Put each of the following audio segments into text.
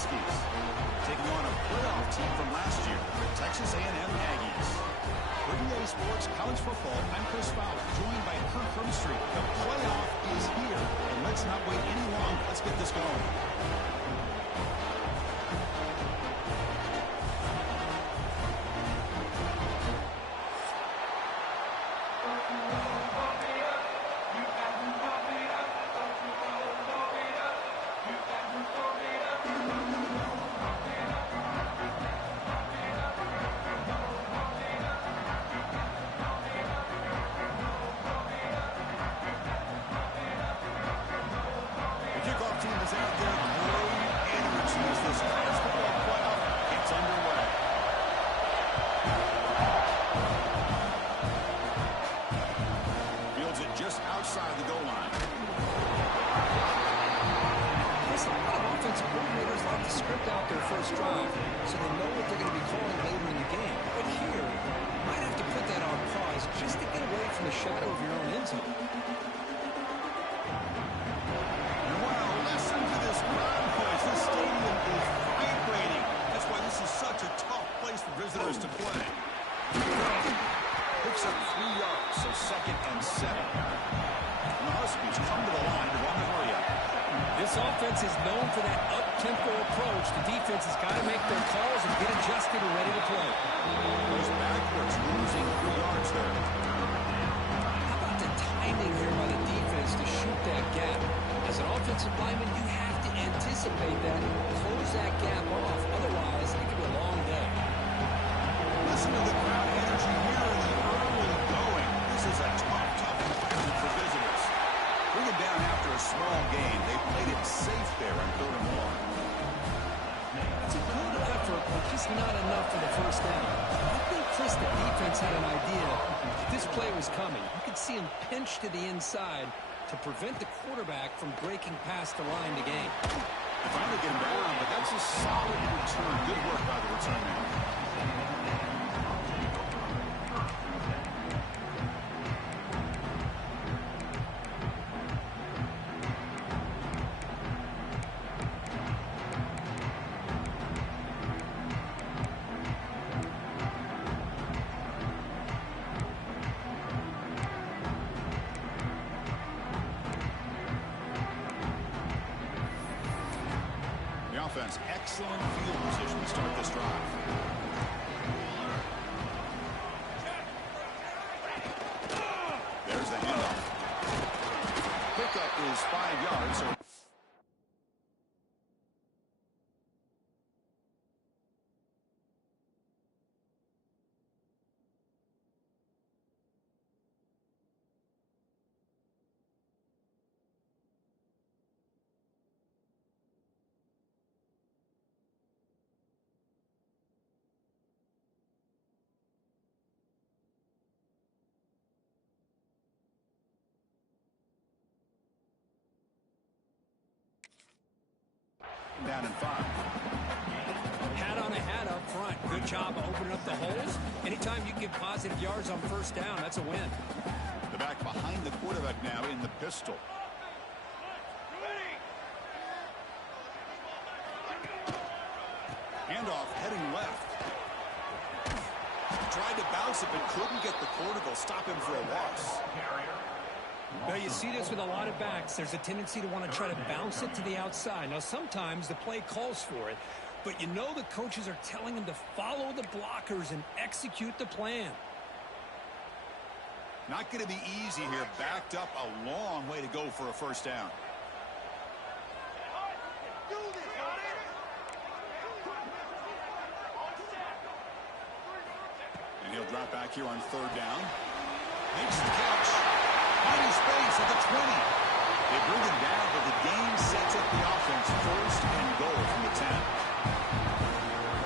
Huskies. Taking on a playoff team from last year, the Texas A&M Aggies. For EA Sports College Football, I'm Chris Fowler, joined by Kirk Herbstreit. The playoff is here, and let's not wait any longer. Let's get this going. Outside the goal line. Listen, a lot of offensive coordinators like to script out their first drive so they know what they're going to be calling later in the game. But here, you might have to put that on pause just to get away from the shadow of your own end zone. Wow, listen to this crowd noise. This stadium is vibrating. That's why this is such a tough place for visitors to play. Picks up 3 yards, so 2nd and 7. And the Huskies come to the line to run the hurry up. This offense is known for that up-tempo approach. The defense has got to make their calls and get adjusted and ready to play. Goes backwards, losing 3 yards there. How about the timing here by the defense to shoot that gap? As an offensive lineman, you have to anticipate that, close that gap off. Otherwise, it could be a long day. Listen to the crowd energy here in the early going. This is a tough environment for visitors. Bring it down after a small gain. They played it safe there on 3rd and 1. It's a good effort, but just not enough for the first down. I think, Chris, the defense had an idea that this play was coming. You could see him pinch to the inside to prevent the quarterback from breaking past the line to gain. They finally get him down, but that's a solid return. Good work by the return man. Offense, excellent field position to start this drive. There's the handoff. Pickup is 5 yards. So down in 5. Hat on a hat up front. Good job of opening up the holes. Anytime you get positive yards on first down, that's a win. The back behind the quarterback now in the pistol. Handoff heading left. Tried to bounce it, but couldn't get the corner. They'll stop him for a loss. Now, you see this with a lot of backs. There's a tendency to want to try to bounce it to the outside. Now, sometimes the play calls for it, but you know the coaches are telling them to follow the blockers and execute the plan. Not going to be easy here. Backed up a long way to go for a first down. And he'll drop back here on 3rd down. Makes the catch. Finding space at the 20. They bring him down, but the game sets up the offense. 1st and goal from the 10.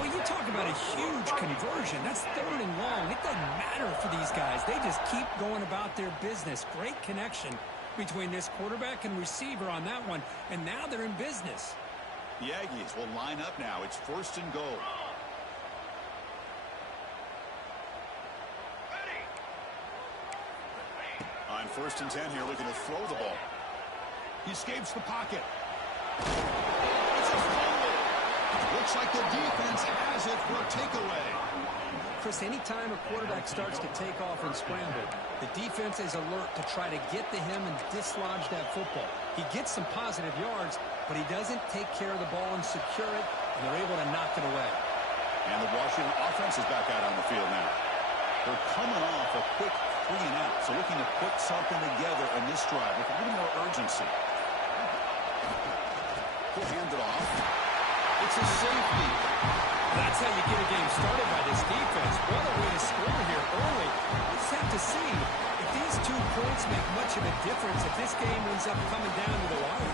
Well, you talk about a huge conversion. That's 3rd and long. It doesn't matter for these guys. They just keep going about their business. Great connection between this quarterback and receiver on that one. And now they're in business. The Aggies will line up now. It's 1st and goal. On 1st and 10 here, looking to throw the ball. He escapes the pocket. It's a fumble. Looks like the defense has it for a takeaway. Chris, anytime a quarterback starts to take off and scramble, the defense is alert to try to get to him and dislodge that football. He gets some positive yards, but he doesn't take care of the ball and secure it, and they're able to knock it away. And the Washington offense is back out on the field now. They're coming off a quick 3-and-out, so looking to put something together on this drive with a little more urgency. He'll hand it off. It's a safety. That's how you get a game started by this defense. What a way to score here early. We'll just have to see if these 2 points make much of a difference if this game ends up coming down to the wire.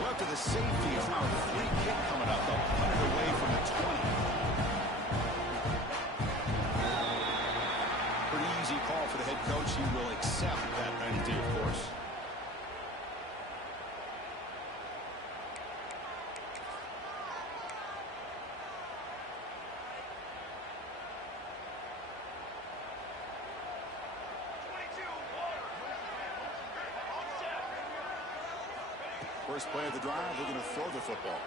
So after the safety, it's now a free kick coming up. They'll punt it away from the 20. Pretty easy call for the head coach. He will accept that penalty, of course. First play of the drive, they're going to throw the football.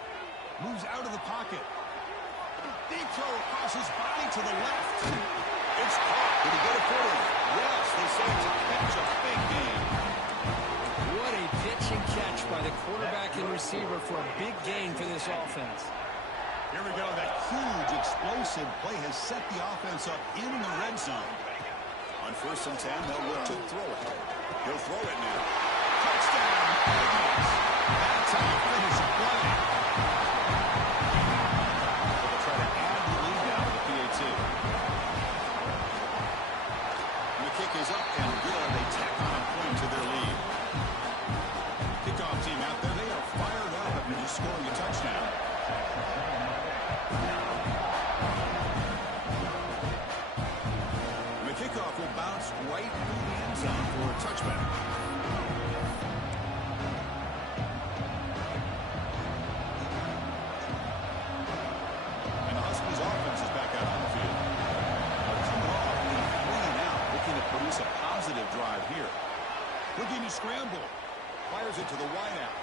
Moves out of the pocket. Deep throw across his body to the left. It's caught. Did he get it for him? Yes, they say it's a catch, a big game. What a pitch and catch by the quarterback and receiver for a big gain for this offense. Here we go. That huge, explosive play has set the offense up in the red zone. On 1st and 10, they'll look to throw it. He'll throw it now. Touchdown. That's how you finish a play. They'll try to add the lead now to the PYT. And the kick is up and good. They tack on a point to their lead. Kickoff team out there. They are fired up after just scoring a touchdown. And the kickoff will bounce right through the end zone for a touchback. A positive drive here. Looking to scramble. Fires it to the wideout.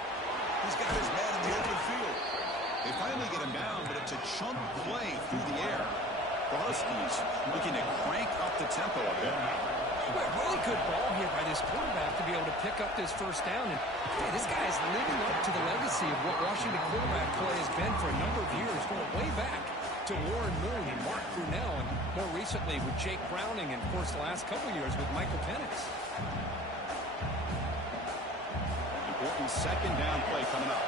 He's got his man in the open field. They finally get him down, but it's a chunk play through the air. The Huskies looking to crank up the tempo a bit. Really good ball here by this quarterback to be able to pick up this first down. And hey, this guy is living up to the legacy of what Washington quarterback play has been for a number of years, going way back to Warren Moon and Mark Brunell, and more recently with Jake Browning, and of course the last couple years with Michael Penix. Important second down play coming up.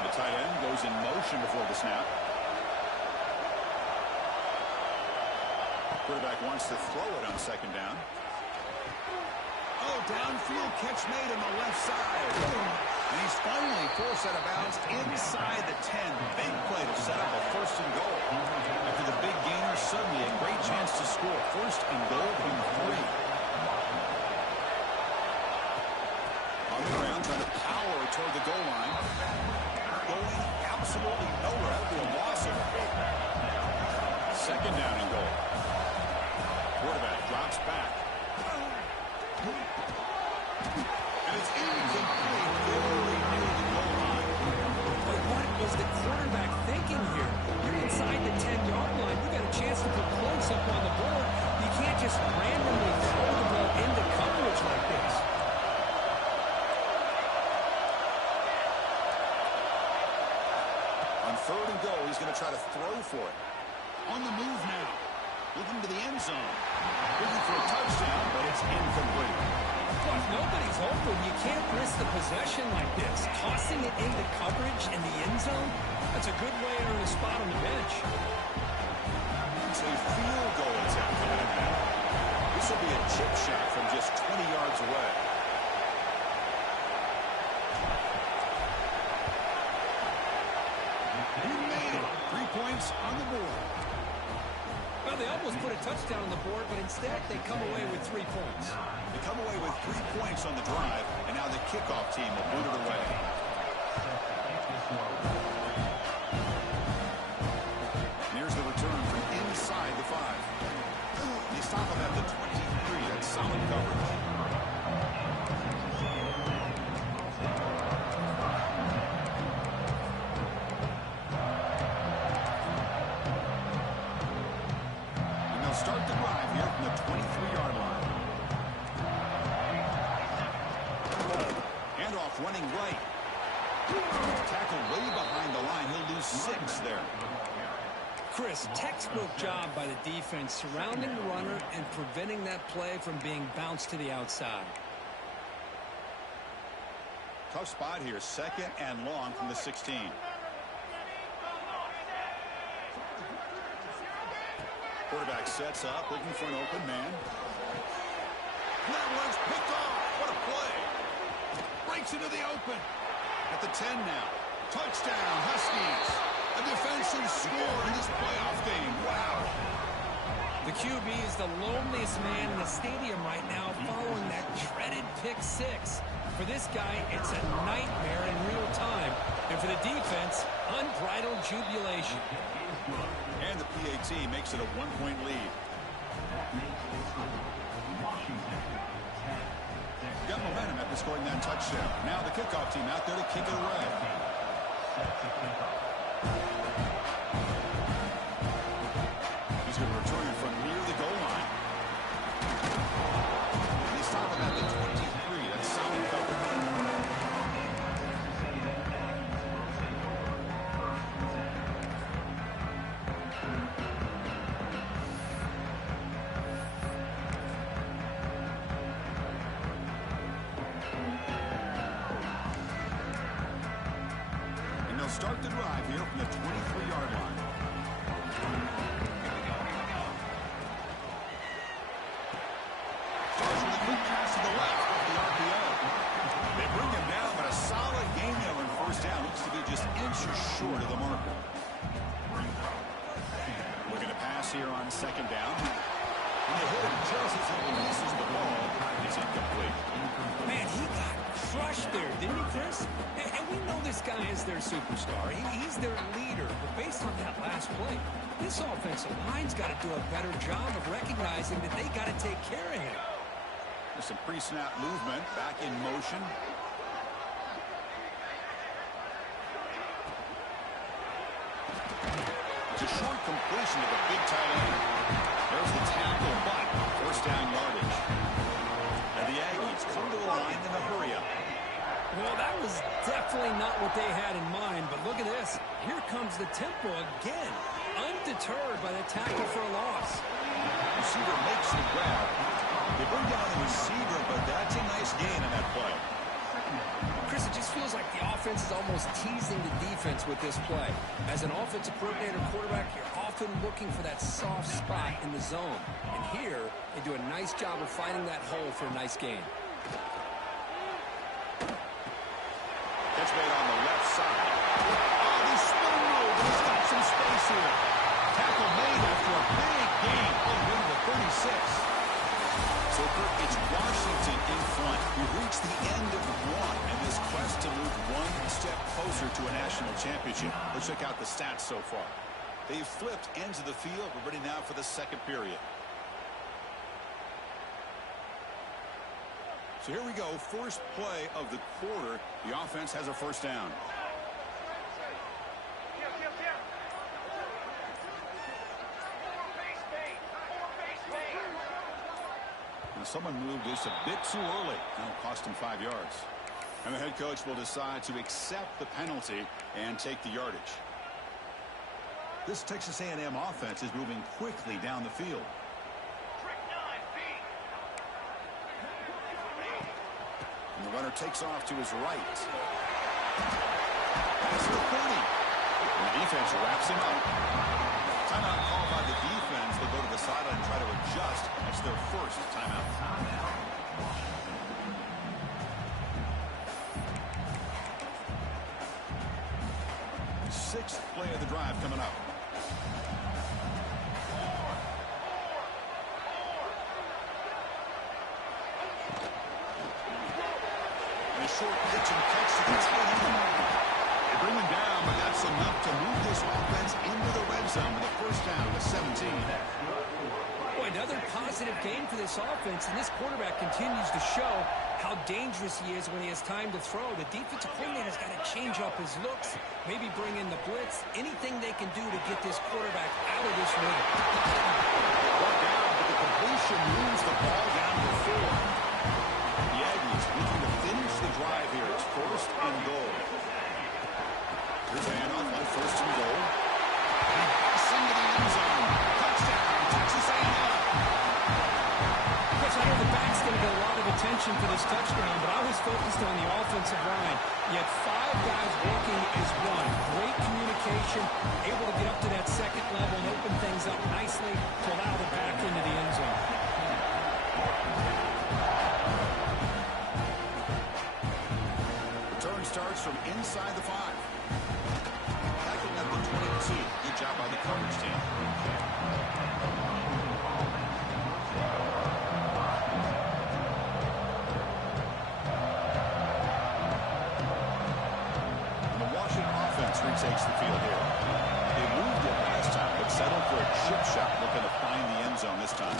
And the tight end goes in motion before the snap. Quarterback wants to throw it on 2nd down. Oh, downfield catch made on the left side. And he's finally forced out of bounds inside the 10. Big play to set up a 1st and goal. After the big gainer, suddenly a great chance to score. 1st and goal from 3. On the ground, trying to power toward the goal line. Going absolutely nowhere. That'll be a loss of a goal. 2nd down and goal. Quarterback drops back. And it's incomplete. Barely near the goal line. But what was the quarterback thinking here? You're inside the 10-yard line. You got a chance to put points up on the board. You can't just randomly throw the ball into coverage like this. On 3rd and goal, he's going to try to throw for it. On the move now. Looking to the end zone. Looking for a touchdown, but it's incomplete. Well, if nobody's open, you can't risk the possession like this. Tossing it into coverage in the end zone, that's a good way to earn a spot on the bench. It's a field goal attempt coming in now. This will be a chip shot from just 20 yards away. He made it. 3 points on the board. Well, they almost put a touchdown on the board, but instead they come away with 3 points. They come away with 3 points on the drive, and now the kickoff team will boot it away. And here's the return from inside the 5. They stop start the drive here from the 23-yard line. Handoff running right. Tackle way behind the line. He'll lose 6 there. Chris, textbook job by the defense surrounding the runner and preventing that play from being bounced to the outside. Tough spot here. 2nd and long from the 16. Quarterback sets up, looking for an open man. That one's picked off. What a play. Breaks into the open. At the 10 now. Touchdown, Huskies. A defensive score in this playoff game. Wow. The QB is the loneliest man in the stadium right now following that dreaded pick 6. For this guy, it's a nightmare in real time. And for the defense, unbridled jubilation. And the PAT makes it a 1-point lead. Got momentum after scoring that touchdown. Now the kickoff team out there to kick it away. He's going to return it from near the goal line. And he's stopping at the 23. That's sound cover. Start the drive here from the 23-yard line. Starts with a quick pass to the left off the RPO. They bring him down, but a solid gain there on 1st down. Looks to be just inches short of the marker. Looking to pass here on 2nd down. And they hit him just as he releases the ball. It's incomplete. Man, he got crushed there, didn't he, Chris? And we know this guy is their superstar. He's their leader. But based on that last play, this offensive line's got to do a better job of recognizing that they got to take care of him. There's some pre-snap movement. Back in motion. It's a short completion to the big tight end. There's the tackle, but 1st down yardage. And the Aggies come to the line in a hurry-up. Well, that was definitely not what they had in mind, but look at this. Here comes the tempo again, undeterred by the tackle for a loss. Receiver makes the grab. They bring down the receiver, but that's a nice gain on that play. Chris, it just feels like the offense is almost teasing the defense with this play. As an offensive coordinator quarterback, you're often looking for that soft spot in the zone. And here, they do a nice job of finding that hole for a nice gain. Catch made on the left side. Oh, he spun move, and he's got some space here. Tackle made after a big gain. Oh, into the 36. So, Kirk, it's Washington in front. We've reached the end of 1 in this quest to move 1 step closer to a national championship. Let's check out the stats so far. They've flipped ends of the field. We're ready now for the 2nd period. So here we go. First play of the quarter. The offense has a 1st down. Now someone moved just a bit too early. That'll cost him 5 yards. And the head coach will decide to accept the penalty and take the yardage. This Texas A&M offense is moving quickly down the field. And the runner takes off to his right. Pass to the 30. And the defense wraps him up. Timeout called by the defense. They'll go to the sideline and try to adjust. That's their 1st timeout. 6th play of the drive coming up. Short pitch and catch to the tight end. They bring him down, but that's enough to move this offense into the red zone with a 1st down to 17. Boy, another positive game for this offense, and this quarterback continues to show how dangerous he is when he has time to throw. The defensive coordinator's got to change up his looks, maybe bring in the blitz, anything they can do to get this quarterback out of this rhythm. Brought down mentioned for this touchdown, but I was focused on the offensive line. You had 5 guys working as one. Great communication, able to get up to that second level and open things up nicely to allow the back into the end zone. Return starts from inside the 5. Tackling at the 22. Good job by the coverage team. Takes the field here. They moved it last time, but settled for a chip shot, looking to find the end zone this time.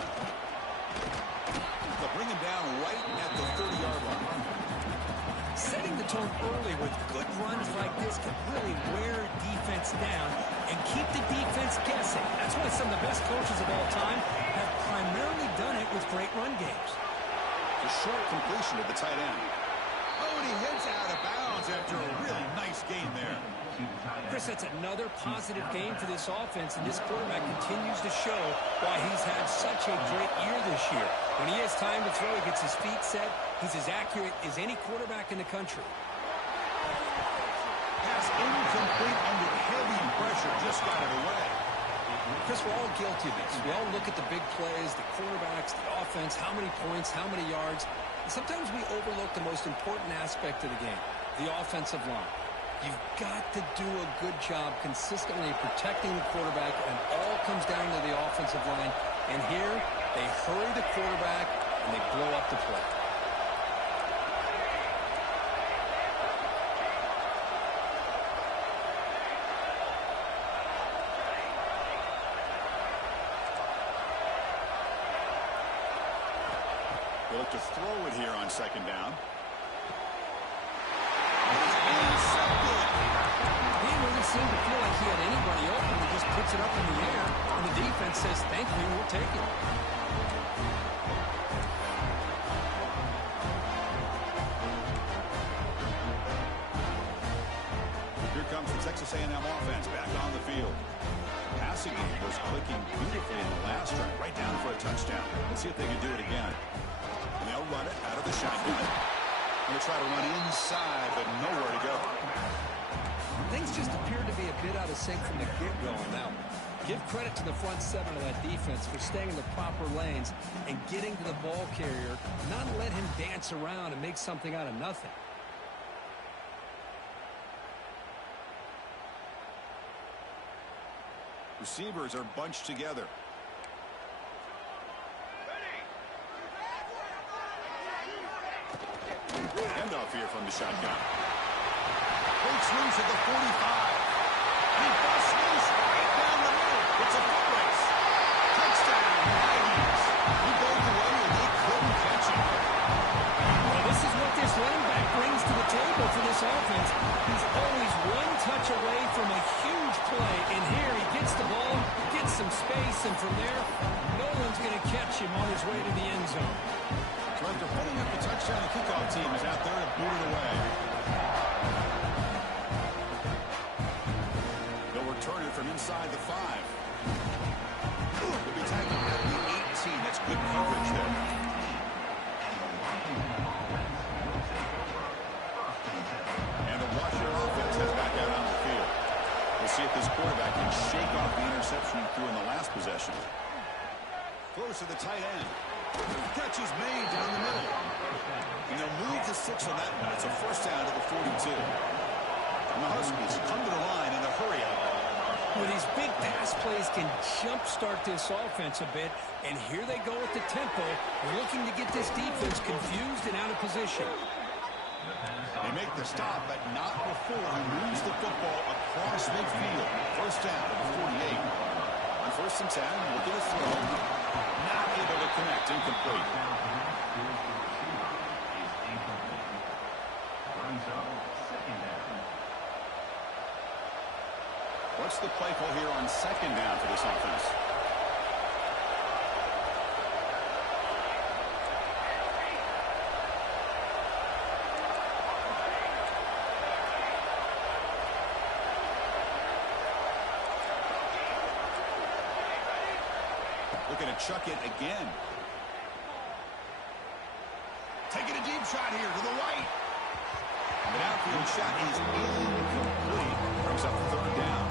They'll bring him down right at the 30-yard line. Setting the tone early with good runs like this can really wear defense down and keep the defense guessing. That's why some of the best coaches of all time have primarily done it with great run games. The short completion to the tight end. Oh, and he hits out of bounds after a really nice gain there. Chris, that's another positive game for this offense, and this quarterback continues to show why he's had such a great year this year. When he has time to throw, he gets his feet set. He's as accurate as any quarterback in the country. Pass incomplete under heavy pressure, just got it away. Chris, we're all guilty of this. We all look at the big plays, the quarterbacks, the offense, how many points, how many yards. And sometimes we overlook the most important aspect of the game, the offensive line. You've got to do a good job consistently protecting the quarterback, and it all comes down to the offensive line. And here, they hurry the quarterback, and they blow up the play. They look to throw it here on second down. Seemed to feel like he had anybody open. He just puts it up in the air, and the defense says, thank you, we'll take it. Here comes the Texas A&M offense back on the field. Passing game was clicking beautifully in the last drive, right down for a touchdown. Let's see if they can do it again. And they'll run it out of the shotgun. They'll try to run inside, but nowhere to go. Things just appear to be a bit out of sync from the get-go on that one. Give credit to the front 7 of that defense for staying in the proper lanes and getting to the ball carrier, not let him dance around and make something out of nothing. Receivers are bunched together. Handoff here from the shotgun. Breaks loose at the 45. He busts loose right down the middle. It's a foot race. Touchdown, Aggies. He broke away and they couldn't catch him. Well, this is what this running back brings to the table for this offense. He's always one touch away from a huge play. And here he gets the ball, gets some space, and from there, no one's going to catch him on his way to the end zone. So after putting up the touchdown, the kickoff team is out there to boot it away. Turn it from inside the 5. He'll be tackled at the 18. That's good coverage there. And the Washington offense heads back out on the field. We'll see if this quarterback can shake off the interception he threw in the last possession. Close to the tight end. Catch is made down the middle. And they'll move to 6 on that one. It's a first down to the 42. And the Huskies come to the line in a hurry up. Well, these big pass plays can jumpstart this offense a bit, and here they go at the tempo, looking to get this defense confused and out of position. They make the stop, but not before he moves the football across midfield. First down to the 48. On 1st and 10, looking to throw. Not able to connect, incomplete. What's the play call here on second down for this offense? Looking to chuck it again. Taking a deep shot here to the right. The outfield shot is incomplete. Brings up third down.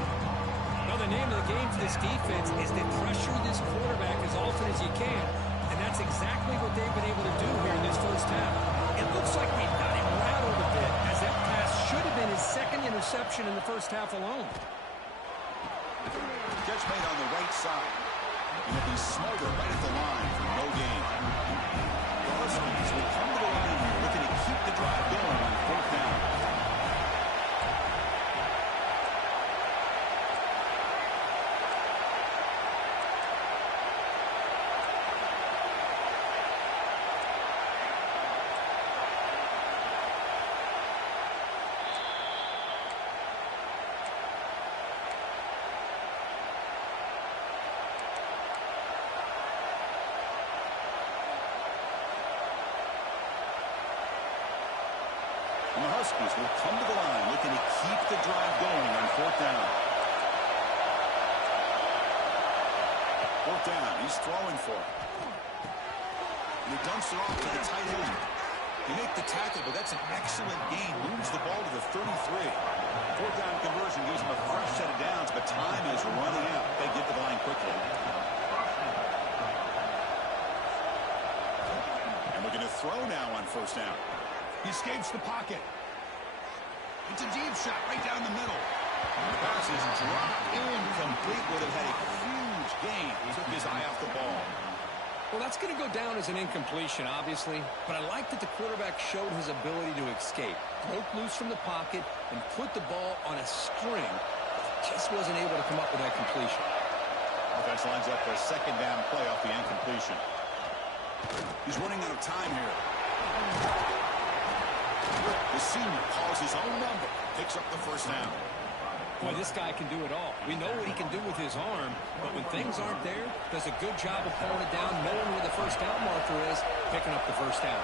Well, the name of the game for this defense is to pressure this quarterback as often as you can. And that's exactly what they've been able to do here in this first half. It looks like they've got him rattled a bit, as that pass should have been his second interception in the first half alone. Catch made on the right side. And it'll be Smolder right at the line for no gain. The Huskies will come to the line here, looking to keep the drive going on fourth down. And the Huskies will come to the line looking to keep the drive going on fourth down. Fourth down, he's throwing for it. And he dumps it off to the tight end. They make the tackle, but that's an excellent gain. Moves the ball to the 33. Fourth down conversion gives them a fresh set of downs, but time is running out. They get to the line quickly. And we're going to throw now on first down. He escapes the pocket. It's a deep shot right down the middle. The pass is dropped incomplete. Would have had a huge gain. He took his eye off the ball. Well, that's going to go down as an incompletion, obviously. But I like that the quarterback showed his ability to escape. Broke loose from the pocket and put the ball on a string. Just wasn't able to come up with that completion. Offense lines up for a second down play off the incompletion. He's running out of time here. The senior calls his own number, picks up the first down. Boy, this guy can do it all. We know what he can do with his arm, but when things aren't there, does a good job of pulling it down, knowing where the first down marker is, picking up the first down.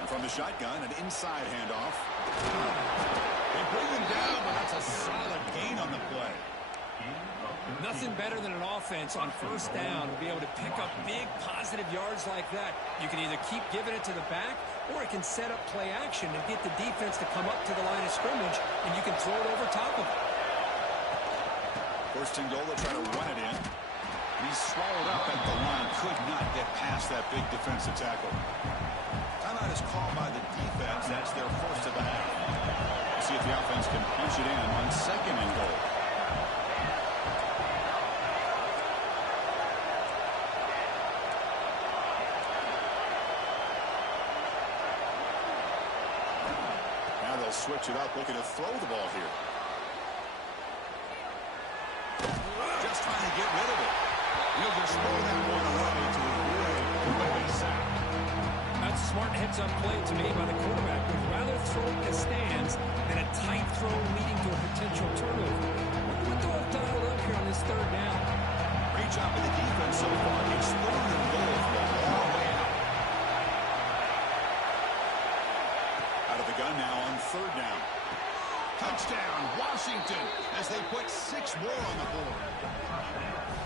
And from the shotgun, an inside handoff. They bring him down, but that's a solid gain on the play. Nothing better than an offense on first down to be able to pick up big positive yards like that. You can either keep giving it to the back, or it can set up play action and get the defense to come up to the line of scrimmage, and you can throw it over top of it. First and goal, they'll try to run it in. He's swallowed up at the line, could not get past that big defensive tackle. Timeout is called by the defense. That's their first of the half. We'll see if the offense can punch it in on second and goal. Switch it up, looking to throw the ball here. Just trying to get rid of it. He'll just throw that one away to avoid a sack. That's a smart heads-up play to me by the quarterback. Would rather throw it to stands than a tight throw leading to a potential turnover. Wonder what they'll have dialed up here on this third down. Great job of the defense so far. It's third and goal from a long way out. Out of the gun now on third down. Touchdown, Washington, as they put 6 more on the board.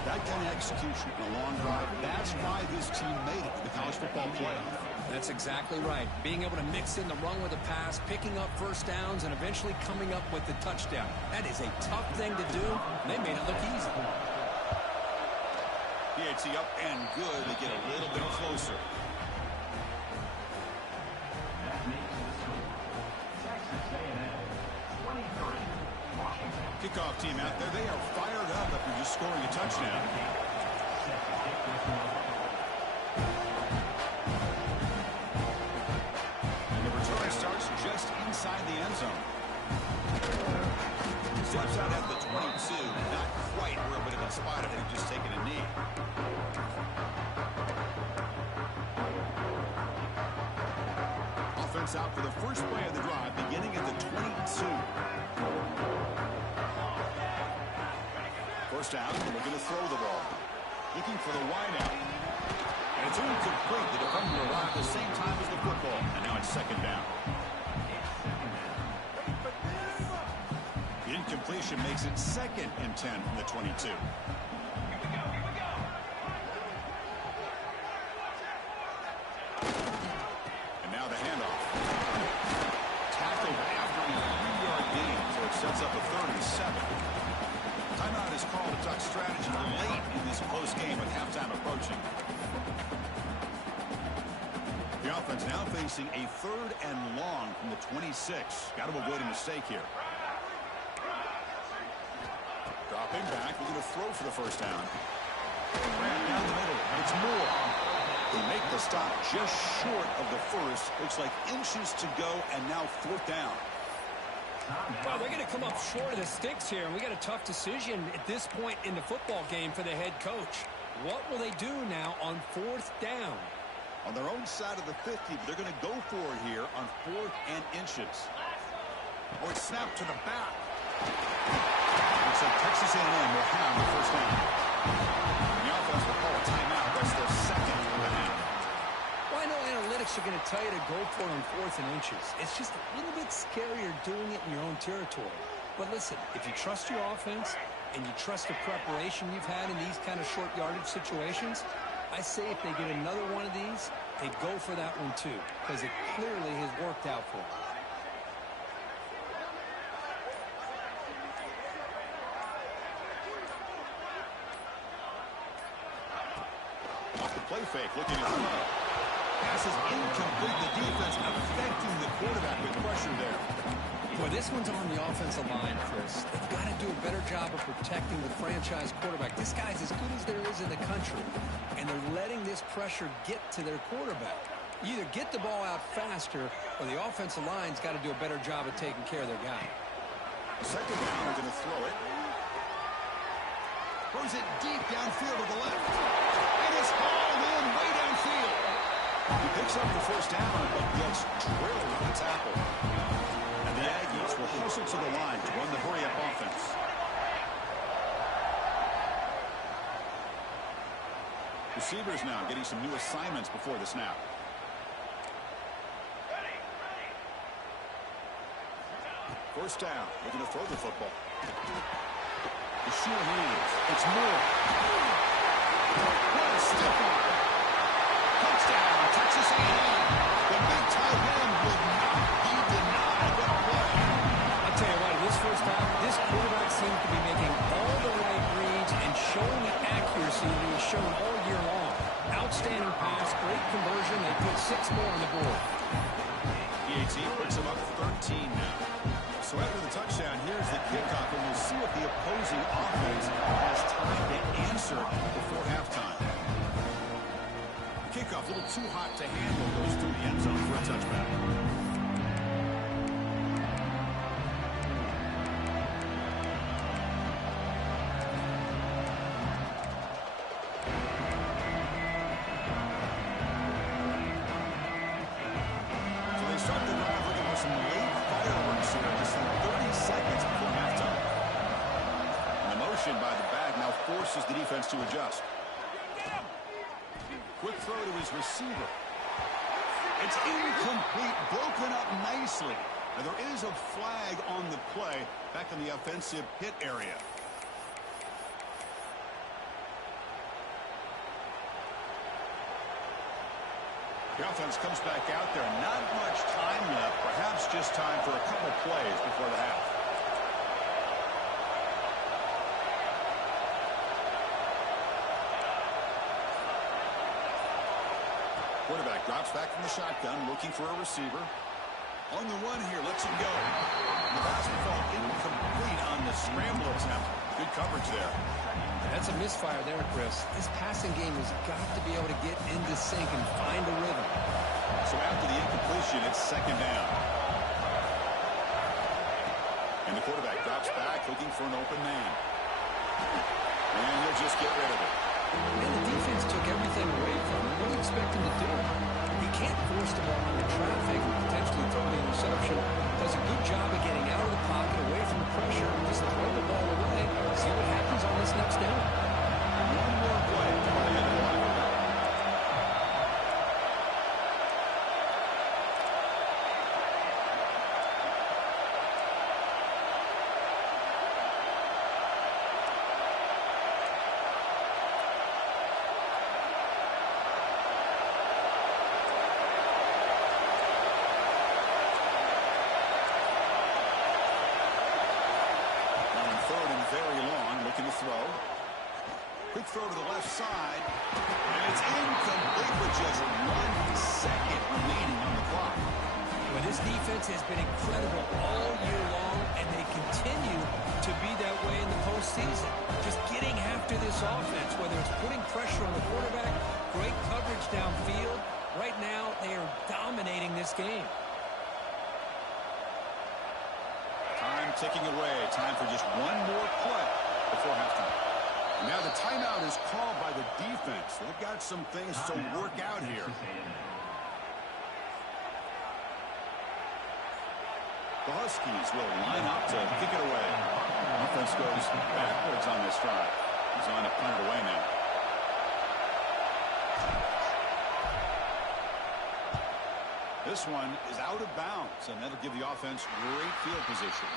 That kind of execution in a long drive, that's why this team made it to the college football playoff. That's exactly right. Being able to mix in the run with the pass, picking up first downs, and eventually coming up with the touchdown. That is a tough thing to do. They made it look easy. PYT up and good. They get a little bit closer. Kickoff team out there. They are fired up after just scoring a touchdown. And the return starts just inside the end zone. Steps out at the 22. Not quite where it would have been spotted had he just taken a knee. Offense out for the first play of the drive, beginning at the 22. First down, looking to throw the ball. Looking for the wideout. And it's incomplete. The defender arrived at the same time as the football. And now it's second down. The incompletion makes it second and 10 from the 22. And now the handoff. Tackled after a 3-yard gain, so it sets up a 3rd and 7. Timeout is called to talk strategy late in this close game with halftime approaching. The offense now facing a 3rd and long from the 26. Got to avoid a mistake here. Dropping back, we're going to throw for the first down. Ran down the middle. It's Moore. They make the stop just short of the first. Looks like inches to go, and now 4th down. Well, they're going to come up short of the sticks here, and we got a tough decision at this point in the football game for the head coach. What will they do now on 4th down? On their own side of the 50, but they're going to go for it here on 4th and inches. Or it's snapped to the back. Looks like Texas A&M will have the first down. The offense will call a timeout. That's their 2nd of the half. Well, I know analytics are going to tell you to go for it on 4th and inches. It's just a little bit scarier doing it in your own territory. But listen, if you trust your offense and you trust the preparation you've had in these kind of short yardage situations, I say if they get another one of these, they go for that one too, because it clearly has worked out for them. Off the play fake, looking at throw. Pass is incomplete. The defense affecting the quarterback with pressure there. Boy, this one's on the offensive line, Chris. They've got to do a better job of protecting the franchise quarterback. This guy's as good as there is in the country, and they're letting this pressure get to their quarterback. You either get the ball out faster, or the offensive line's got to do a better job of taking care of their guy. 2nd down, they're going to throw it. Throws it deep downfield to the left. And it's hauled in way downfield. He picks up the first down, but gets drilled on the tackle. And the Aggies will hustle to the line to run the hurry-up offense. Receivers now getting some new assignments before the snap. First down, looking to throw the football. The sure hands. It's Moore. What a step on. Touchdown, Texas A&M. The big tight end would not be denied that play. I'll tell you what, in this first half, this quarterback seems to be making all the right reads and showing the accuracy that he's shown all year long. Outstanding pass, great conversion. They put 6 more on the board. PYT picks him up 13 now. So after the touchdown, here's the kickoff, and we'll see if the opposing offense has time to answer before halftime. Kickoff, a little too hot to handle, goes through the end zone for a touchback. So they start the drive looking for some late fireworks here, less than 30 seconds before halftime. And the motion by the back now forces the defense to adjust. Quick throw to his receiver. It's incomplete, broken up nicely. Now there is a flag on the play back in the offensive hit area. The offense comes back out there. Not much time left. Perhaps just time for a couple plays before the half. Quarterback drops back from the shotgun, looking for a receiver. On the run here, lets him go. The pass will fall incomplete on the scramble attempt. Good coverage there. That's a misfire there, Chris. This passing game has got to be able to get into sync and find a rhythm. So after the incompletion, it's 2nd down. And the quarterback drops back, looking for an open man. And he'll just get rid of it. And the defense took everything away from him. What do you expect him to do? He can't force the ball into traffic and potentially throw the interception. Does a good job of getting out of the pocket, away from the pressure, and just throw the ball away. See what happens on this next down. One more play before the end of the line. throw to the left side. And it's incomplete with just 1 second remaining on the clock. Well, this defense has been incredible all year long, and they continue to be that way in the postseason. Just getting after this offense, whether it's putting pressure on the quarterback, great coverage downfield. Right now, they are dominating this game. Time ticking away. Time for just one more play before halftime. Now the timeout is called by the defense. They've got some things to work out here. The Huskies will line up to kick it away. Offense goes backwards on this drive. He's on to punt it away now. This one is out of bounds, and that'll give the offense great field position.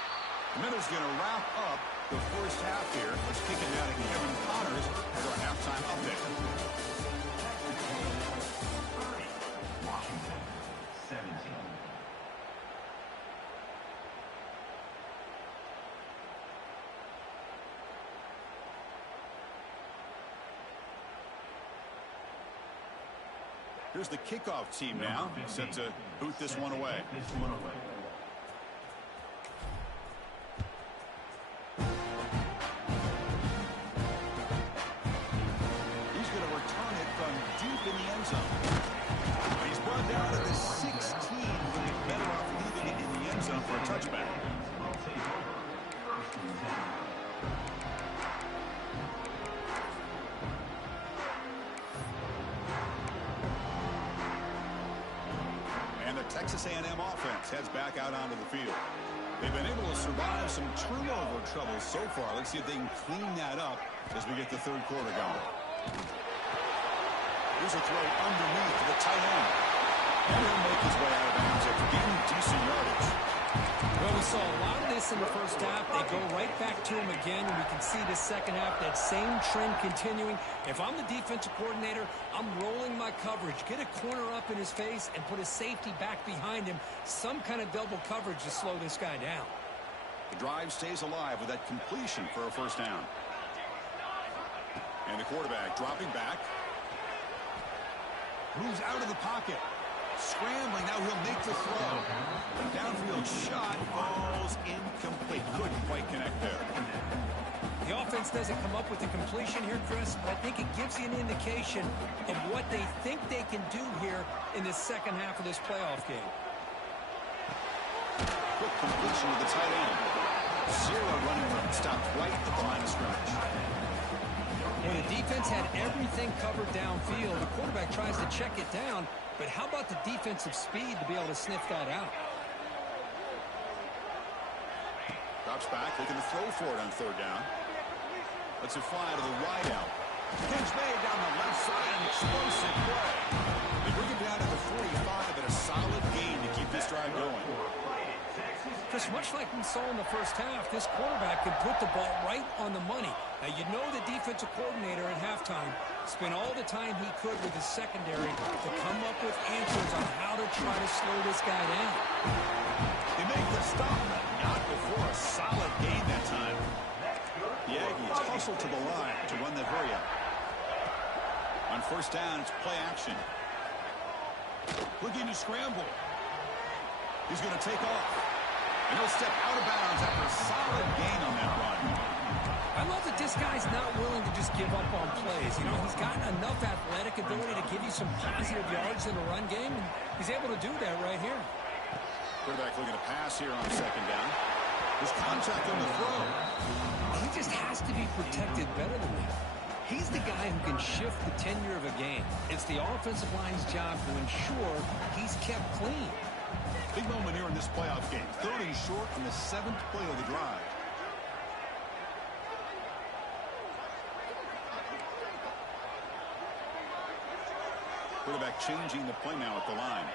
Miller's going to wrap up the first half here. Let's kick it down to Kevin Connors for a halftime update. Washington, 17. Here's the kickoff team now, set to boot this one away. He's going to return it from deep in the end zone. He's brought down to the 16. He'll be better off leaving it in the end zone for a touchback. Texas A&M offense heads back out onto the field. They've been able to survive some turnover trouble so far. Let's see if they can clean that up as we get the third quarter going. Here's a throw underneath to the tight end. And he'll make his way out of bounds after getting decent yardage. Well, we saw a lot of this in the first half. They go right back to him again, and we can see the second half, that same trend continuing. If I'm the defensive coordinator, I'm rolling my coverage. Get a corner up in his face and put a safety back behind him. Some kind of double coverage to slow this guy down. The drive stays alive with that completion for a first down. And the quarterback dropping back. Moves out of the pocket. Scrambling, now he'll make the throw. The downfield shot falls incomplete. Couldn't quite connect there. The offense doesn't come up with the completion here, Chris, but I think it gives you an indication of what they think they can do here in the second half of this playoff game. Quick completion to the tight end. Zero running room, stopped right at the line of scrimmage. When the defense had everything covered downfield, the quarterback tries to check it down, but how about the defensive speed to be able to sniff that out? Drops back, looking to throw for it on third down. Lets it fly to the wide out. Catch made down the left side, an explosive play. They bring it down to the 45 and a solid gain to keep this drive going. Chris, much like we saw in the first half, this quarterback could put the ball right on the money. Now, you know the defensive coordinator at halftime spent all the time he could with his secondary to come up with answers on how to try to slow this guy down. They make the stop, but not before a solid gain that time. The Aggies hustle to the line to run the hurry up. On first down, it's play action. Looking to scramble. He's going to take off. And he'll step out of bounds after a solid gain on that run. I love that this guy's not willing to just give up on plays. You know, he's got enough athletic ability to give you some positive yards in the run game, and he's able to do that right here. Quarterback looking to pass here on second down. There's contact on the throw. He just has to be protected better than that. He's the guy who can shift the tenure of a game. It's the offensive line's job to ensure he's kept clean. Big moment here in this playoff game. Third and short in the 7th play of the drive. Quarterback changing the play now at the line.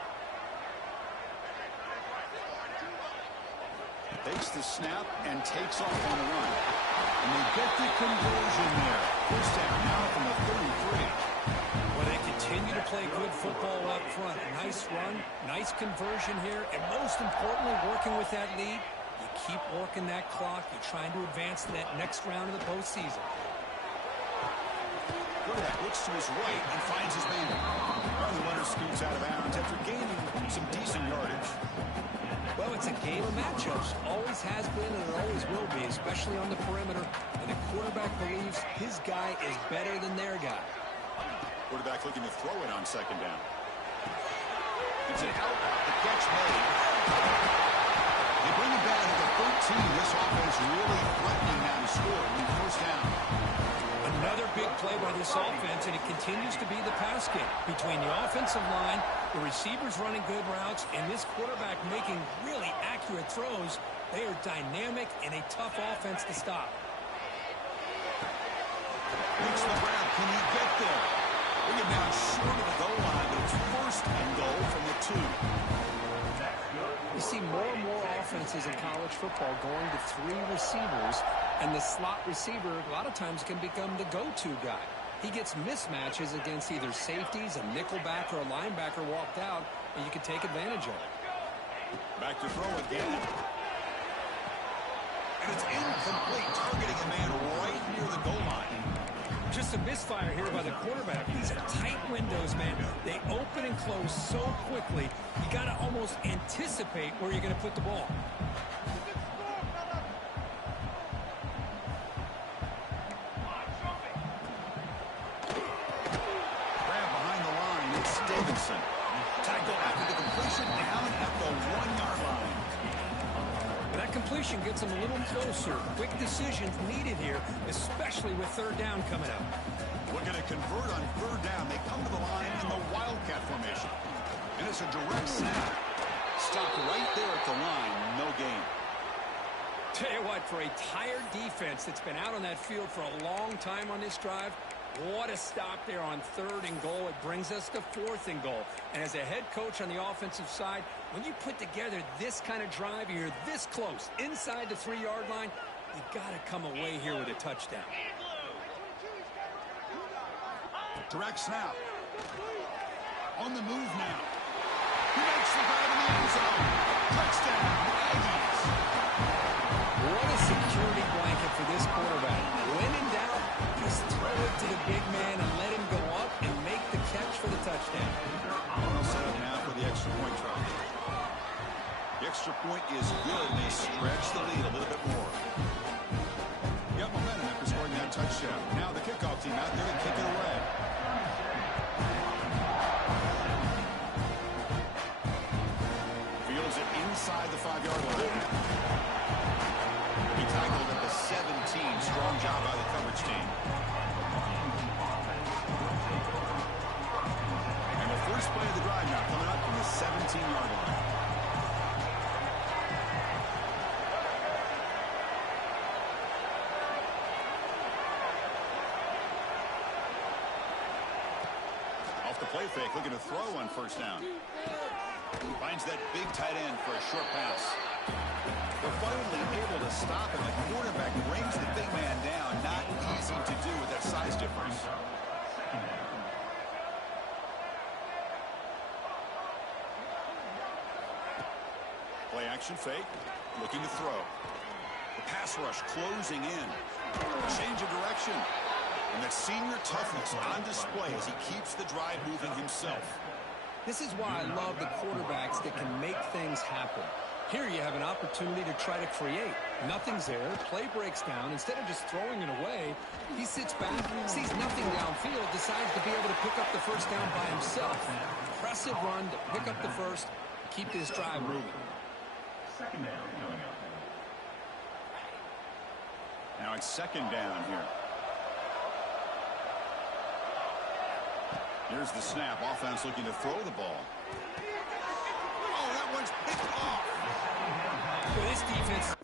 Takes the snap and takes off on the run. And they get the conversion there. First down now from the 33. Well, they continue to play good football up front. Nice run, nice conversion here, and most importantly, working with that lead, you keep working that clock. You're trying to advance to that next round of the postseason. quarterback looks to his right and finds his man. Well, the runner scoots out of bounds after gaining some decent yardage. Well, it's a game of matchups. Always has been and it always will be, especially on the perimeter. And the quarterback believes his guy is better than their guy. Quarterback looking to throw it on second down. It's an out. The catch made. They bring it down to the 13. This offense really threatening now to score on first down. Another big play by this offense, and it continues to be the pass game. Between the offensive line, the receivers running good routes, and this quarterback making really accurate throws, they are dynamic and a tough offense to stop. Looks the ground. Can he get there? Bring it down short of the goal line, but it's first and goal from the 2. You see more and more offenses in college football going to 3 receivers, and the slot receiver a lot of times can become the go-to guy. He gets mismatches against either safeties, a nickelback, or a linebacker walked out, and you can take advantage of it. Back to throw again. And it's incomplete, targeting a man right near the goal line. Just a misfire here by the quarterback. These are tight windows, man. They open and close so quickly, you got to almost anticipate where you're going to put the ball. Grab behind the line, it's Davidson. Tackle after the completion, down at the 1-yard line. That completion gets them a little closer. Quick decisions needed here, especially with third down coming up. Looking to convert on third down. They come to the line in the Wildcat formation. And it's a direct snap. Stopped right there at the line. No gain. Tell you what, for a tired defense that's been out on that field for a long time on this drive, what a stop there on third and goal. It brings us to fourth and goal. And as a head coach on the offensive side, when you put together this kind of drive, you're this close, inside the 3-yard line, you got to come away here with a touchdown. Direct snap. On the move now. He makes the grab in the end zone. Touchdown, Aggies. What a security blanket for this quarterback. When in doubt, just throw it to the big man and let him go up and make the catch for the touchdown. Well set up now for the extra point try. The extra point is good. They stretch the lead a little bit more. Got momentum after scoring that touchdown. Now the kickoff team out there to kick it away. Fields it inside the 5-yard line. He tackled at the 17. Strong job by the coverage team. And the first play of the drive now coming up from the 17-yard line. Off the play fake, looking to throw on first down. Finds that big tight end for a short pass. They're finally able to stop him. The quarterback brings the big man down. Not easy to do with that size difference. Play action fake. Looking to throw. The pass rush closing in. Change of direction. And that senior toughness on display as he keeps the drive moving himself. This is why I love the quarterbacks that can make things happen. Here you have an opportunity to try to create. Nothing's there. Play breaks down. Instead of just throwing it away, he sits back, sees nothing downfield, decides to be able to pick up the first down by himself. Impressive run to pick up the first, keep this drive moving. Second down coming up. Now it's second down here. Here's the snap. Offense looking to throw the ball. Oh, that one's picked off. Well, this defense